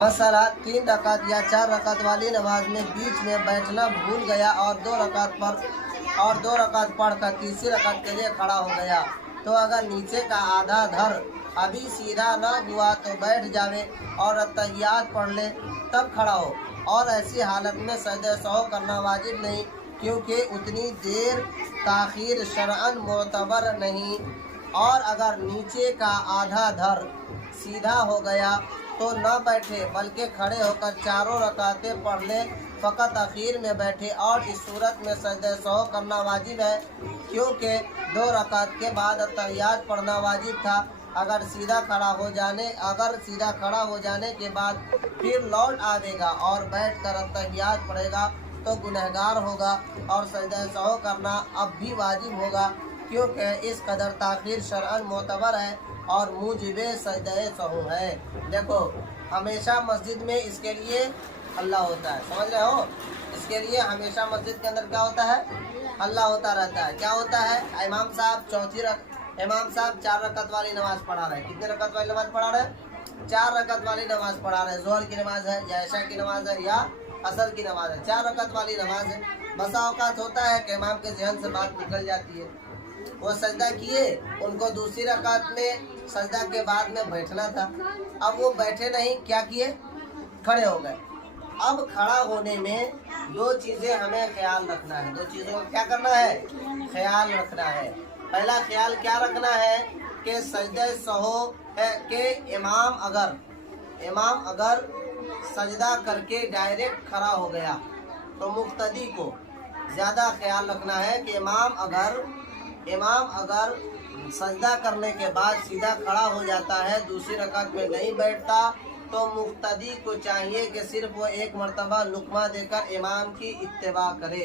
मसला 3 रकात या 4 रकात वाली नमाज में बीच में बैठना भूल गया और 2 रकात पढ़कर तीसरी रकात के लिए खड़ा हो गया, तो अगर नीचे का आधा धर अभी सीधा न हुआ तो बैठ जावे और अत्तहियात पढ़ ले तब खड़ा हो। और ऐसी हालत में सजदे सहू करना वाजिब नहीं, क्योंकि उतनी देर ताखीर शरअन मोतबर नहीं। और अगर नीचे का आधा धर सीधा हो गया तो न बैठे बल्कि खड़े होकर 4 रकातें पढ़ ले, फ़कत आखिर में बैठे। और इस सूरत में सजदे सहू करना वाजिब है, क्योंकि 2 रकात के बाद अत्तहियात पढ़ना वाजिब था। अगर सीधा खड़ा हो जाने के बाद फिर लौट आवेगा और बैठकर अत्तहियात पढ़ेगा तो गुनहगार होगा और सजदे सहू करना अब भी वाजिब होगा, क्योंकि इस कदर ताखीर शरअन मोतबर है और मूजिबे सजदे सहू है। देखो, हमेशा मस्जिद में इसके लिए अल्लाह होता है, समझ रहे हो? इसके लिए हमेशा मस्जिद के अंदर क्या होता है? अल्लाह होता रहता है। क्या होता है? इमाम साहब 4 रकात वाली नमाज पढ़ा रहे हैं। कितने रकात वाली नमाज पढ़ा रहे हैं? 4 रकात वाली नमाज पढ़ा रहे हैं। जोहर की नमाज है या इशा की नमाज है या असर की नमाज है, 4 रकात वाली नमाज है। बसा औकात होता है कि इमाम के ज़हन से बात निकल जाती है, वो सजदा किए, उनको दूसरी रकात में सजदा के बाद में बैठना था, अब वो बैठे नहीं, क्या किए? खड़े हो गए। अब खड़ा होने में 2 चीज़ें हमें ख्याल रखना है। 2 चीज़ों को क्या करना है? ख्याल रखना है। पहला ख्याल क्या रखना है कि सजदे सहू है कि इमाम अगर सजदा करके डायरेक्ट खड़ा हो गया तो मुक्तदी को ज़्यादा ख्याल रखना है कि इमाम अगर सजदा करने के बाद सीधा खड़ा हो जाता है, दूसरी रकात में नहीं बैठता, तो मुक्तदी को चाहिए कि सिर्फ वो 1 मरतबा लुकमा देकर इमाम की इत्तिबा करे।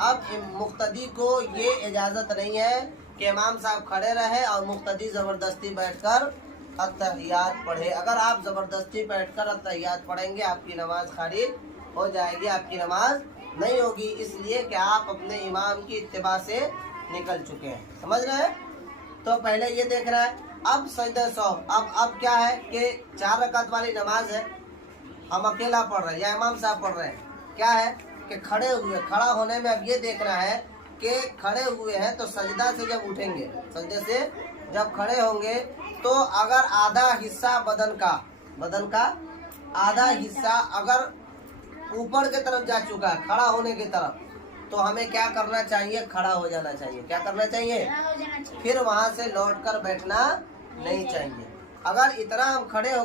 अब मुक्तदी को ये इजाज़त नहीं है कि इमाम साहब खड़े रहे और मुक्तदी ज़बरदस्ती बैठकर अत्तहियात पढ़े। अगर आप ज़बरदस्ती बैठकर अत्तहियात पढ़ेंगे, आपकी नमाज खारिज हो जाएगी, आपकी नमाज नहीं होगी, इसलिए कि आप अपने इमाम की इत्तिबा से निकल चुके हैं। समझ रहे हैं? तो पहले ये देख रहा है। अब सजदे सहू, अब क्या है कि 4 रकात वाली नमाज है, हम अकेला पढ़ रहे हैं या इमाम साहब पढ़ रहे हैं। क्या है कि खड़ा होने में अब ये देखना है कि खड़े हुए हैं तो सजदा से जब उठेंगे, सजदे से जब खड़े होंगे, तो अगर आधा हिस्सा बदन का आधा हिस्सा अगर ऊपर की तरफ जा चुका है, खड़ा होने की तरफ, तो हमें क्या करना चाहिए? खड़ा हो जाना चाहिए। क्या करना चाहिए? फिर वहां से लौटकर बैठना नहीं चाहिए। अगर इतना हम खड़े हो